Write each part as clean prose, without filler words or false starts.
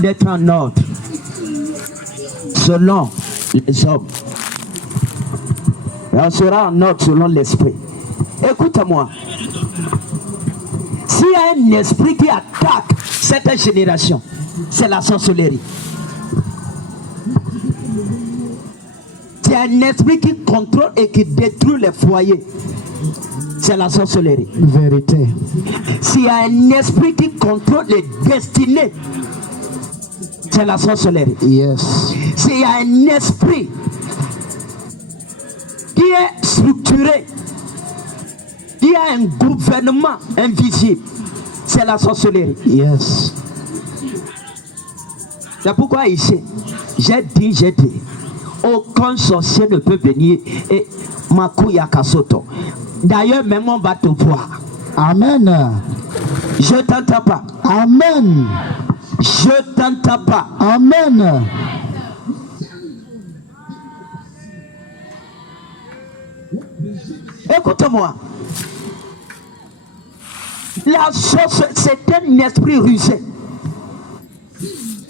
d'être en ordre selon les hommes. Et on sera en ordre selon l'esprit. Écoute-moi. S'il y a un esprit qui attaque cette génération, c'est la sorcellerie. C'est un esprit qui contrôle et qui détruit les foyers. C'est la sorcellerie. Vérité. S'il y a un esprit qui contrôle les destinées, c'est la sorcellerie. Yes. S'il y a un esprit qui est structuré, il y a un gouvernement invisible, c'est la sorcellerie. Yes. C'est pourquoi ici, j'ai dit, aucun sorcier ne peut venir et Makuya Kasoto. D'ailleurs, même on va te voir. Amen. Je t'entends pas. Amen. Je t'entends pas. Amen. Écoute-moi. La sorcellerie, c'est un esprit rusé.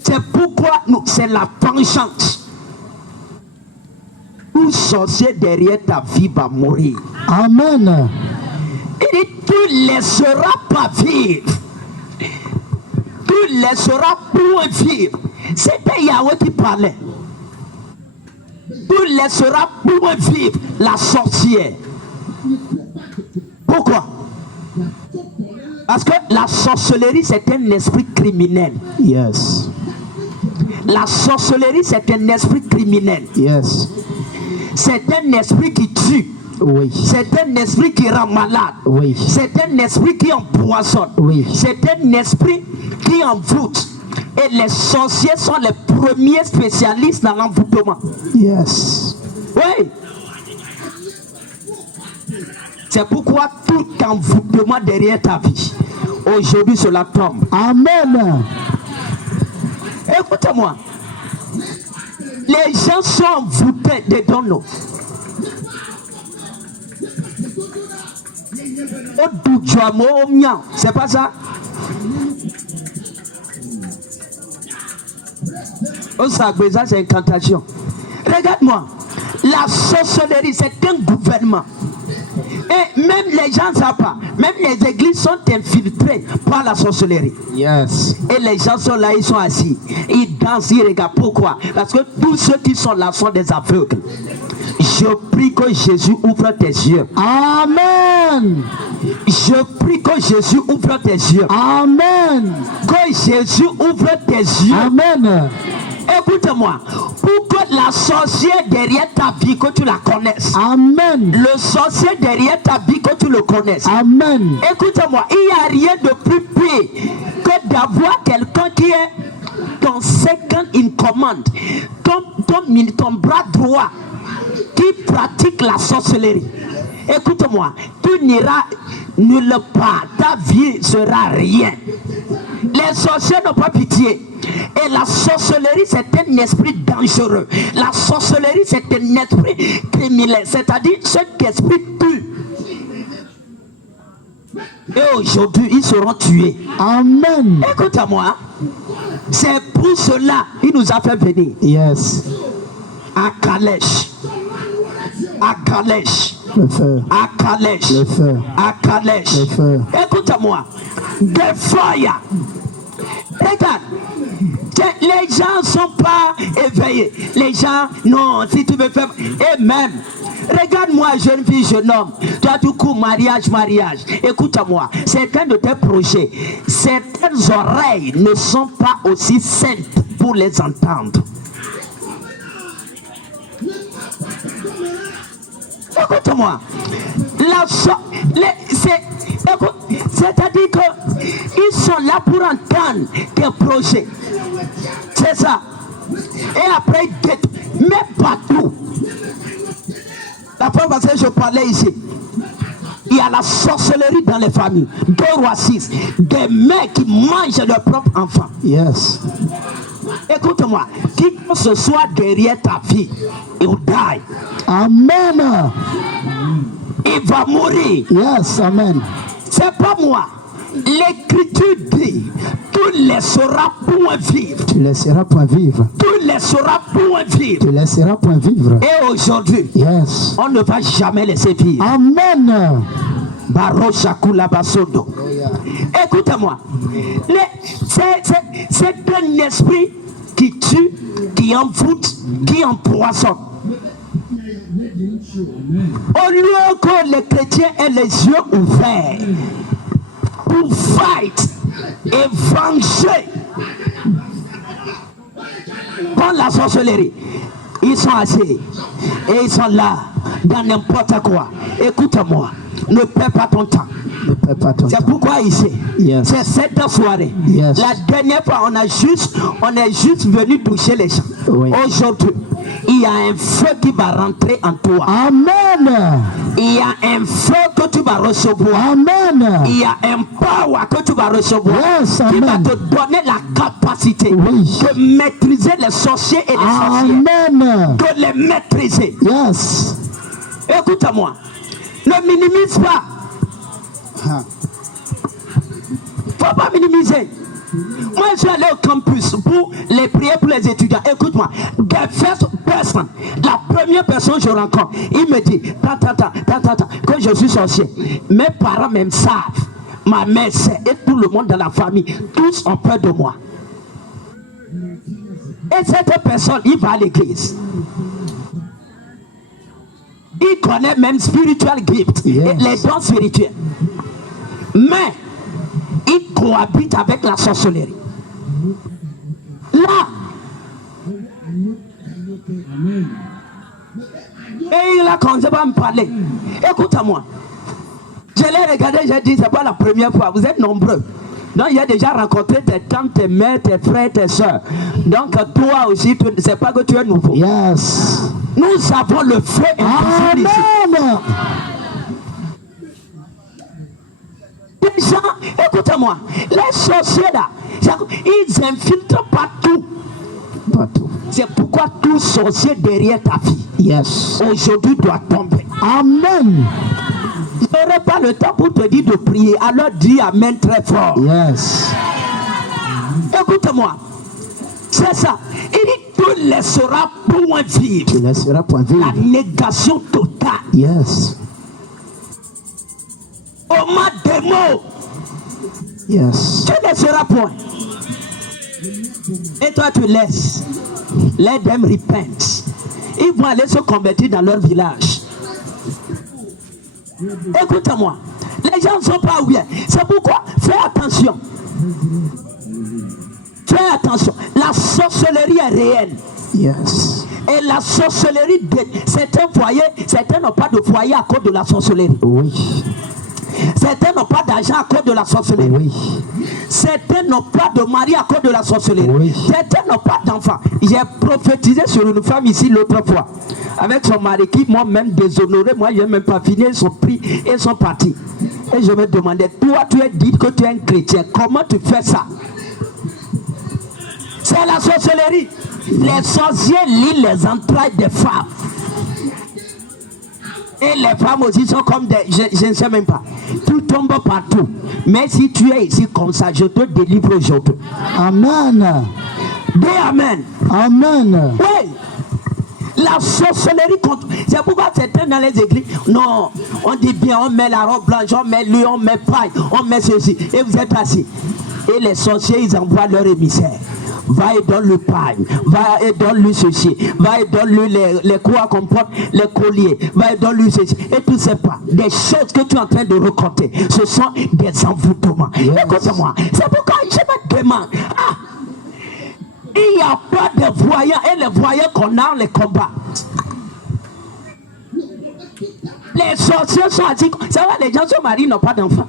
C'est pourquoi c'est la vengeance. Tout sorcier derrière ta vie va mourir. Amen. Il dit, tu ne laisseras pas vivre. Tu ne laisseras point vivre. C'était Yahweh qui parlait. Tu ne laisseras point vivre la sorcière. Pourquoi? Parce que la sorcellerie, c'est un esprit criminel. Yes. La sorcellerie, c'est un esprit criminel. Yes. C'est un esprit qui tue. Oui. C'est un esprit qui rend malade. Oui. C'est un esprit qui empoisonne. Oui. C'est un esprit qui envoûte. Et les sorciers sont les premiers spécialistes dans l'envoûtement. Yes. Oui. C'est pourquoi tout envoûtement derrière ta vie, aujourd'hui cela tombe. Amen. Écoutez-moi. Les gens sont envoûtés dedans nous. C'est pas ça? Ça c'est incantation. Regarde-moi. La sorcellerie, c'est un gouvernement. Et même les gens ne savent pas. Même les églises sont infiltrées par la sorcellerie. Yes. Et les gens sont là, ils sont assis. Ils dansent, ils regardent. Pourquoi? Parce que tous ceux qui sont là sont des aveugles. Je prie que Jésus ouvre tes yeux. Amen. Je prie que Jésus ouvre tes yeux. Amen. Que Jésus ouvre tes yeux. Amen. Écoute-moi. Pour que la sorcière derrière ta vie, que tu la connaisses. Amen. Le sorcier derrière ta vie, que tu le connaisses. Amen. Écoute-moi. Il n'y a rien de plus pire que d'avoir quelqu'un qui est ton second in command. Ton bras droit qui pratique la sorcellerie. Écoute-moi. Tu n'iras nulle part. Ta vie sera rien. Les sorciers n'ont pas pitié. Et la sorcellerie, c'est un esprit dangereux. La sorcellerie, c'est un esprit criminel. C'est-à-dire, cet esprit tue. Et aujourd'hui, ils seront tués. Amen. Écoute-moi. C'est pour cela qu'il nous a fait venir. Yes. À Calèche. À Calèche. Le feu. À Calèche. Le feu. À Calèche. Le feu. Écoute-moi. Des fire. Regarde. Les gens ne sont pas éveillés. Les gens, non, si tu veux faire. Et même, regarde-moi, jeune fille, jeune homme. Tu as du coup mariage. Écoute-moi, certains de tes projets, certaines oreilles ne sont pas aussi saines pour les entendre. Écoute-moi. C'est-à-dire qu'ils sont là pour entendre tes projets. C'est ça. Et après, mais partout. La fois passée, je parlais ici. Il y a la sorcellerie dans les familles. 2 Rois 6. Des mères qui mangent leurs propres enfants. Yes. Écoute-moi. Qui que ce soit derrière ta vie, il die. Amen. Il va mourir. Yes, amen. C'est pas moi. L'écriture dit, tu laisseras point vivre. Tu laisseras point vivre. Tu laisseras point vivre. Tu laisseras point vivre. Et aujourd'hui, Yes. on ne va jamais laisser vivre. Amen. Écoutez-moi. C'est un esprit qui tue, qui envoûte, qui empoisonne. Au lieu que les chrétiens aient les yeux ouverts pour fight et venger contre la sorcellerie, ils sont assis et ils sont là dans n'importe quoi. Écoute-moi, ne perds pas ton temps. C'est pourquoi ici, Yes. c'est cette soirée. Yes. La dernière fois, on est juste venu toucher les gens. Oui. Aujourd'hui, il y a un feu qui va rentrer en toi. Amen. Il y a un feu que tu vas recevoir. Amen. Il y a un power que tu vas recevoir. Yes, qui va amen. te donner la capacité Oui. de maîtriser les sorciers et les sorcières. Amen. De les maîtriser. Yes. Écoute-moi. Ne minimise pas. Faut pas minimiser. Moi, je suis allé au campus pour les prières pour les étudiants. Écoute-moi, the first person, la première personne que je rencontre, il me dit, quand je suis sorcier, mes parents même savent, ma mère sait, et tout le monde dans la famille, tous ont peur de moi. Et cette personne, il va à l'église. Il connaît même spiritual gift, Yes. les dons spirituels. Mais il cohabite avec la sorcellerie. Là, et il a commencé à me parler. Écoute-moi. Je l'ai regardé, j'ai dit, c'est pas la première fois, vous êtes nombreux. Donc il a déjà rencontré tes tantes, tes mères, tes frères, tes soeurs. Donc toi aussi, c'est pas que tu es nouveau. Yes. Nous avons le feu invisible ici. Amen. Les gens, écoutez-moi, les sorciers là, ils infiltrent partout. Partout. C'est pourquoi tout sorcier derrière ta vie, Yes. aujourd'hui doit tomber. Amen. Je n'aurai pas le temps pour te dire de prier, alors dis Amen très fort. Yes. Écoute-moi, c'est ça. Il dit, tu laisseras point vivre. Tu laisseras point La vivre. négation totale. Yes. Au mat des mots, Yes. tu laisseras point. Et toi, tu laisses. Let them repent. Ils vont aller se convertir dans leur village. Écoute-moi, les gens ne sont pas ouverts. C'est pourquoi, fais attention. Fais attention. La sorcellerie est réelle. Yes. Et la sorcellerie, certains foyers, certains n'ont pas de foyer à cause de la sorcellerie. Oui. Certains n'ont pas d'argent à cause de la sorcellerie. Oui. Certains n'ont pas de mari à cause de la sorcellerie. Oui. Certains n'ont pas d'enfants. J'ai prophétisé sur une femme ici l'autre fois, avec son mari qui m'a même déshonoré. Moi, je n'ai même pas fini. Ils sont pris et sont partis. Et je me demandais, toi, tu es dit que tu es un chrétien. Comment tu fais ça? C'est la sorcellerie. Les sorciers lient les entrailles des femmes. Et les femmes aussi sont comme des... Je ne sais même pas. Tout tombe partout. Mais si tu es ici comme ça, je te délivre aujourd'hui. Amen. Dis Amen. Amen. Oui. La sorcellerie contre... C'est pourquoi certains dans les églises, non, on dit bien, on met la robe blanche, on met lui, on met paille, on met ceci. Et vous êtes assis. Et les sorciers, ils envoient leur émissaire. Va et donne le paille, va et donne-lui ceci, va et donne-lui les quoi qu'on porte, les colliers, va et donne-lui ceci. Et tout c'est pas des choses que tu es en train de raconter. Ce sont des envoûtements. Yes. Écoute-moi, c'est pourquoi je me demande, il n'y a pas de voyants, et les voyants qu'on a, on les combat. Les sorciers sont assis, ça va, les gens se marient, n'ont pas d'enfants.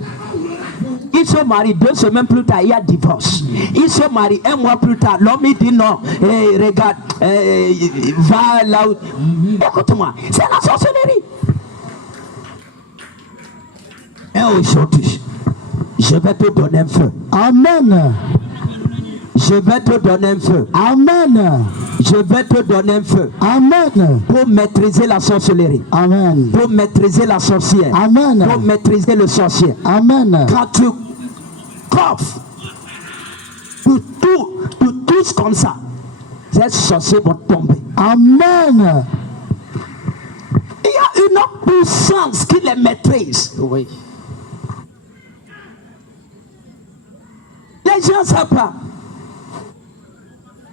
Ils se marient 2 semaines plus tard, il y a divorce. Ils se marient 1 mois plus tard. L'homme il dit non, hey, regarde, va là où... Écoute-moi, c'est la sorcellerie. Et aujourd'hui, je vais te donner un feu. Amen. Je vais te donner un feu. Amen. Je vais te donner un feu. Amen. Pour maîtriser la sorcellerie. Amen. Pour maîtriser la sorcière. Amen. Pour maîtriser le sorcier. Amen. Quand tu coffre. De tous comme ça. Ces sorciers vont tomber. Amen. Il y a une autre puissance qui les maîtrise. Oui. Les gens ne savent pas.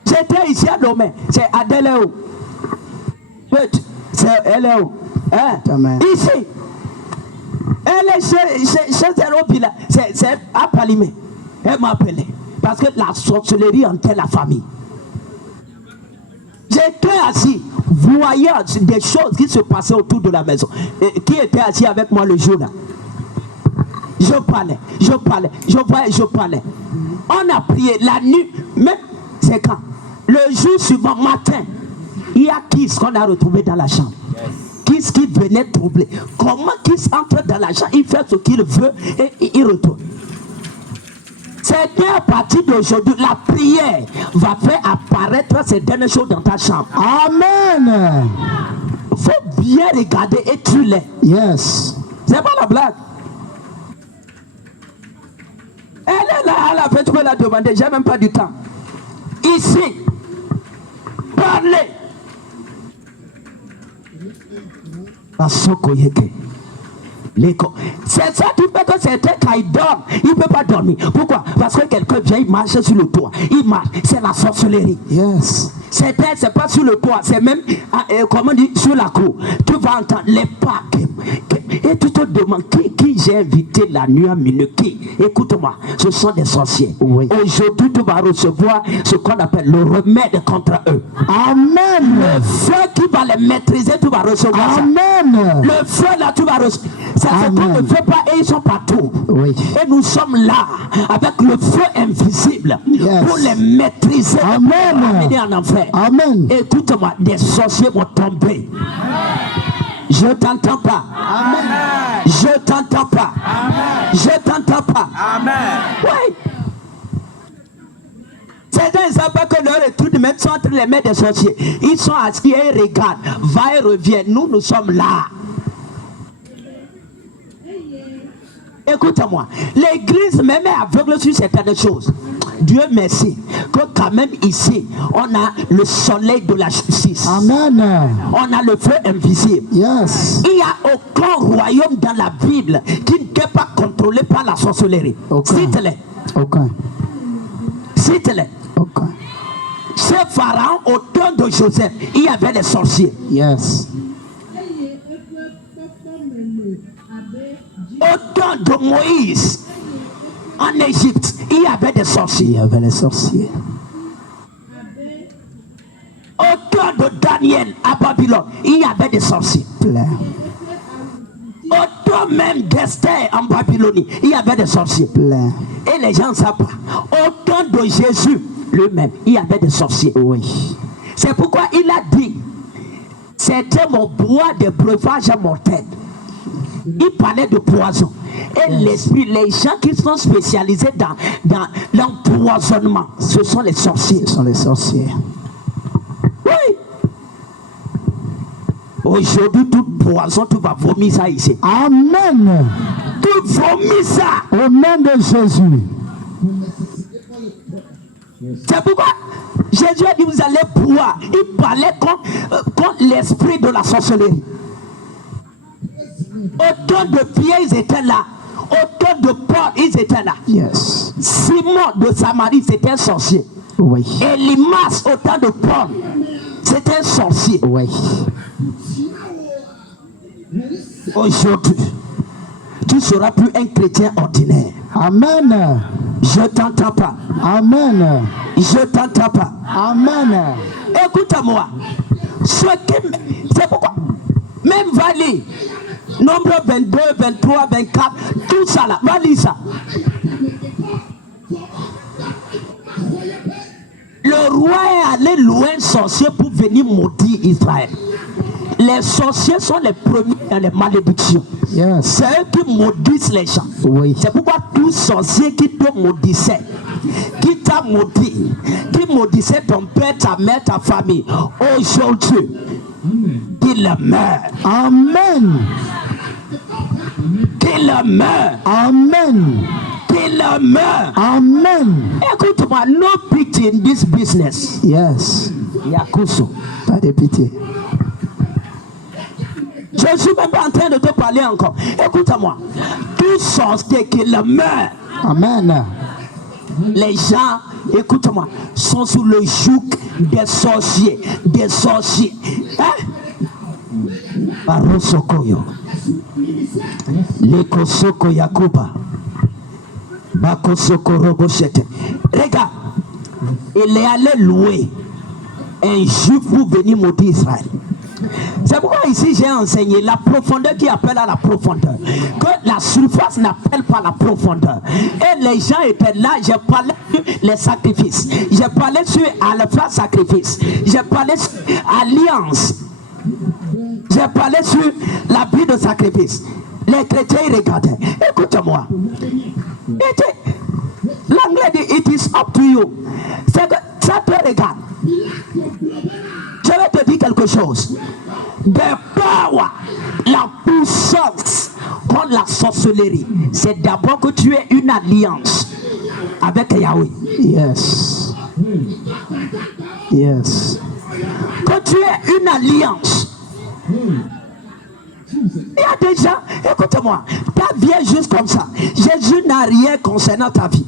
J'étais ici à Lomé. C'est Adéléo. Elle est où? Hein? Ici. Elle est chez Zéro-Villa. C'est à Palimé. Elle m'a appelé. Parce que la sorcellerie hantait la famille. J'étais assis, voyant des choses qui se passaient autour de la maison. Et qui était assis avec moi le jour là? Je parlais. Je parlais. On a prié la nuit. Mais c'est quand? Le jour suivant, matin, il y a Kiss qu'on a retrouvé dans la chambre. Kiss qui venait troubler. Comment Kiss entre dans la chambre? Il fait ce qu'il veut et il retourne. C'est bien à partir d'aujourd'hui, la prière va faire apparaître ces dernières choses dans ta chambre. Amen. Faut bien regarder et tu l'es. Yes. C'est pas la blague. Elle est là, elle a fait trouver la demander, j'ai même pas du temps. Ici, parlez. C'est ça qui fait que certains, quand ils dorment, ils ne peuvent pas dormir. Pourquoi? Parce que quelqu'un vient, il marche sur le toit. Il marche. C'est la sorcellerie. Yes. Certains, c'est pas sur le toit, c'est même, comment dire, sur la cour. Tu vas entendre les pas. Et tu te demandes qui j'ai invité la nuit à minuit. Qui? Écoute-moi, ce sont des sorciers. Oui. Aujourd'hui, tu vas recevoir ce qu'on appelle le remède contre eux. Amen. Le feu qui va les maîtriser, tu vas recevoir. Amen. Ça. Le feu là, tu vas recevoir. Ça c'est qu'on ne fait pas et ils sont partout. Oui. Et nous sommes là avec le feu invisible pour les maîtriser. Amen. Et pour les ramener en enfer. Amen. Écoute-moi, des sorciers vont tomber. Je t'entends pas. Amen. Je t'entends pas. Amen. Je t'entends pas. Amen. Oui. Certains ne savent pas que leur étude même sont entre les mains des sorciers. Ils sont assis et ils regardent. Va et revient. Nous sommes là. Écoute-moi. L'église même est aveugle sur certaines choses. Dieu merci que quand même ici on a le soleil de la justice. Amen. On a le feu invisible. Yes. Il n'y a aucun royaume dans la Bible qui ne peut pas contrôlé par la sorcellerie. Cite-les. Aucun. Cite-les. Aucun. Chez Pharaon, au temps de Joseph, il y avait des sorciers. Yes. Au temps de Moïse, en Égypte, il y avait des sorciers. Il y avait les sorciers. Au temps de Daniel à Babylone, il y avait des sorciers. Plein. Au temps même d'Esther en Babylonie, il y avait des sorciers. Plein. Et les gens ne savent pas. Au temps de Jésus lui-même, il y avait des sorciers. Oui. C'est pourquoi il a dit, c'était mon bois de breuvage mortel. Il parlait de poison. Et l'esprit, les gens qui sont spécialisés dans l'empoisonnement, ce sont les sorciers. Ce sont les sorciers. Oui. Aujourd'hui, tout poison, tu vas vomir ça ici. Amen. Tu vomis ça. Au nom de Jésus. C'est pourquoi Jésus a dit, vous allez boire. Il parlait contre l'esprit de la sorcellerie. Autant de Pierre, ils étaient là. Autant de Paul, ils étaient là. Yes. Simon de Samarie, c'était un sorcier. Oui. Elimas, autant de Paul, c'était un sorcier. Oui. Aujourd'hui, tu ne seras plus un chrétien ordinaire. Amen. Je t'entends pas. Amen. Je t'entends pas. Amen. Écoute-moi. C'est pourquoi, même Valie, nombre 22, 23, 24, tout ça là, va lire ça. Le roi est allé louer un sorcier pour venir maudire Israël. Les sorciers sont les premiers dans les malédictions. Yes. C'est eux qui maudissent les gens. Oui. C'est pourquoi tout sorcier qui te maudissait, qui t'a maudit, qui maudissait ton père, ta mère, ta famille, aujourd'hui, qu'il meurt. Amen. Qu'il meurt. Amen. Qu'il qu'il meure. Amen. Écoute-moi, no pity in this business. Yes. Yakuso. Pas de pitié. Je suis même pas en train de te parler encore. Écoute-moi. Tout sorcier qu'il meurt. Amen. Les gens, écoute-moi, sont sous le joug des sorciers. Des sorciers. Hein? Barosokoyo. Lekosoko Yakuba. Bakosoko Robochette. Regarde, il est allé louer un juif pour venir maudire Israël. C'est pourquoi ici j'ai enseigné la profondeur qui appelle à la profondeur. Que la surface n'appelle pas la profondeur. Et les gens étaient là, j'ai parlé sur les sacrifices. J'ai parlé sur Alpha sacrifice. J'ai parlé sur Alliance. J'ai parlé sur la vie de sacrifice. Les chrétiens ils regardaient. Écoute-moi. L'anglais dit it is up to you. C'est que ça te regarde. Je vais te dire quelque chose. The power, la puissance contre la sorcellerie, c'est d'abord que tu aies une alliance avec Yahweh. Yes. Yes. Que tu aies une alliance. Il y a des gens, écoute-moi, ta vie est juste comme ça. Jésus n'a rien concernant ta vie.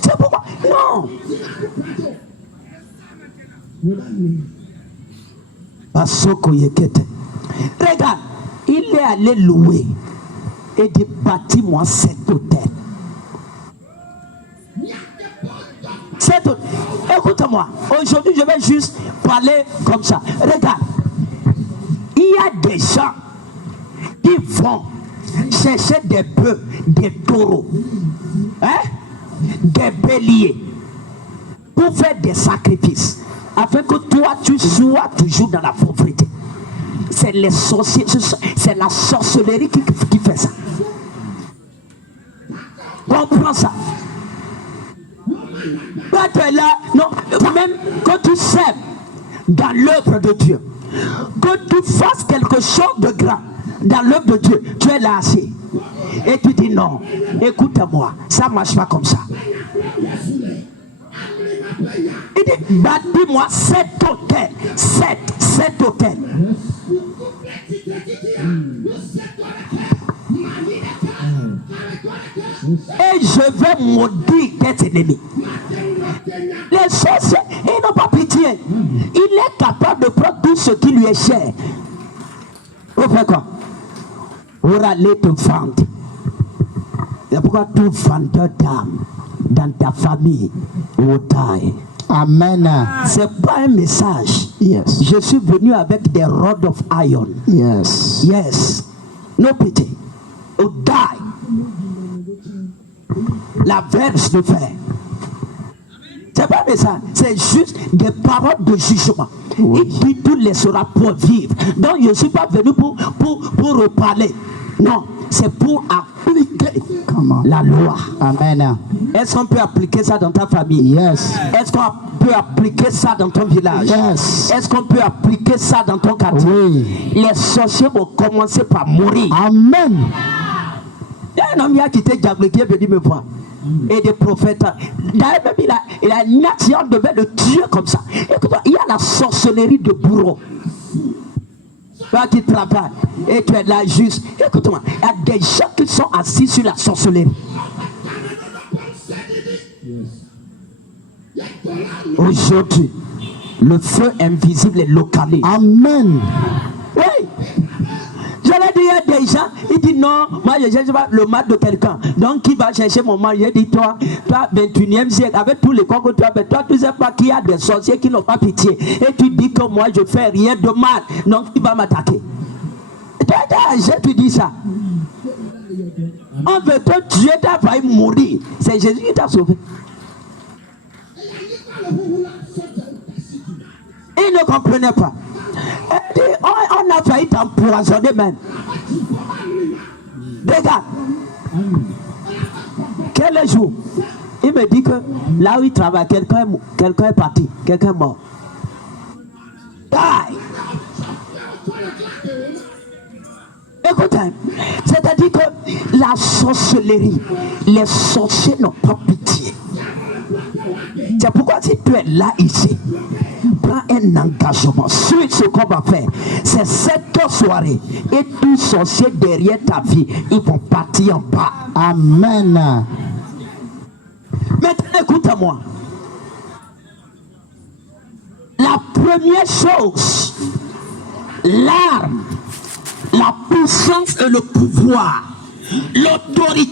C'est pourquoi? Non. Regarde, il est allé louer et dit bâtis-moi cet hôtel. Écoute-moi, aujourd'hui je vais juste parler comme ça. Regarde, il y a des gens qui vont chercher des bœufs, des taureaux, hein, des béliers pour faire des sacrifices. Afin que toi tu sois toujours dans la pauvreté. C'est les sorciers, c'est la sorcellerie qui fait ça. Comprends ça. Quand tu es là, non, même quand tu sèmes dans l'œuvre de Dieu, que tu fasses quelque chose de grand dans l'œuvre de Dieu, tu es là assis. Et tu dis non, écoute-moi, ça ne marche pas comme ça. Il dit, bâtis-moi cet hôtel, cet hôtel. Et je vais maudire tes ennemis. Les sorciers, ils n'ont pas pitié. Il est capable de prendre tout ce qui lui est cher. Vous faites quoi? Pour aller te vendre. C'est pourquoi tout vendeur d'âme dans ta famille au taille. Amen. C'est pas un message. Yes. Je suis venu avec des rods of iron. Yes. Yes. No pity. Au die. La verge de fer. C'est pas un message. C'est juste des paroles de jugement. Oui. Il dit tout laissera pour vivre. Donc je ne suis pas venu pour reparler. Non. C'est pour appliquer la loi. Amen. Est-ce qu'on peut appliquer ça dans ta famille? Yes. Est-ce qu'on peut appliquer ça dans ton village? Yes. Est-ce qu'on peut appliquer ça dans ton quartier? Oui. Les sorciers vont commencer par mourir. Amen. Il y a un homme qui a quitté Diable qui est venu me voir. Et des prophètes. D'ailleurs, même il a une nation devait le tuer comme ça. Écoute, il y a la sorcellerie de bourreau. Toi qui travailles et tu es là juste. Écoute-moi, il y a des gens qui sont assis sur la sorcellerie. Aujourd'hui, le feu invisible est localisé. Amen. Oui. Je l'ai dit, il y a des gens, il dit non, moi je cherche pas le mal de quelqu'un. Donc qui va chercher mon mal? Il dit toi, 21e siècle, avec tous les corps que tu as, toi tu ne sais pas qu'il y a des sorciers qui n'ont pas pitié. Et tu dis que moi je fais rien de mal. Donc qui va m'attaquer? Tu dis ça. On veut te tuer, tu as failli mourir. C'est Jésus qui t'a sauvé. Il ne comprenait pas. Et on a failli t'empoisonner même. Regarde. Quel jour? Il me dit que là où il travaille, quelqu'un est parti, quelqu'un est mort. Die. Écoutez, c'est-à-dire que la sorcellerie, les sorciers n'ont pas pitié. C'est pourquoi si tu es là ici, prends un engagement. Suis ce qu'on va faire. C'est cette soirée. Et tous sorciers derrière ta vie, ils vont partir en bas. Amen. Maintenant, écoute-moi. La première chose, l'arme, la puissance et le pouvoir, l'autorité.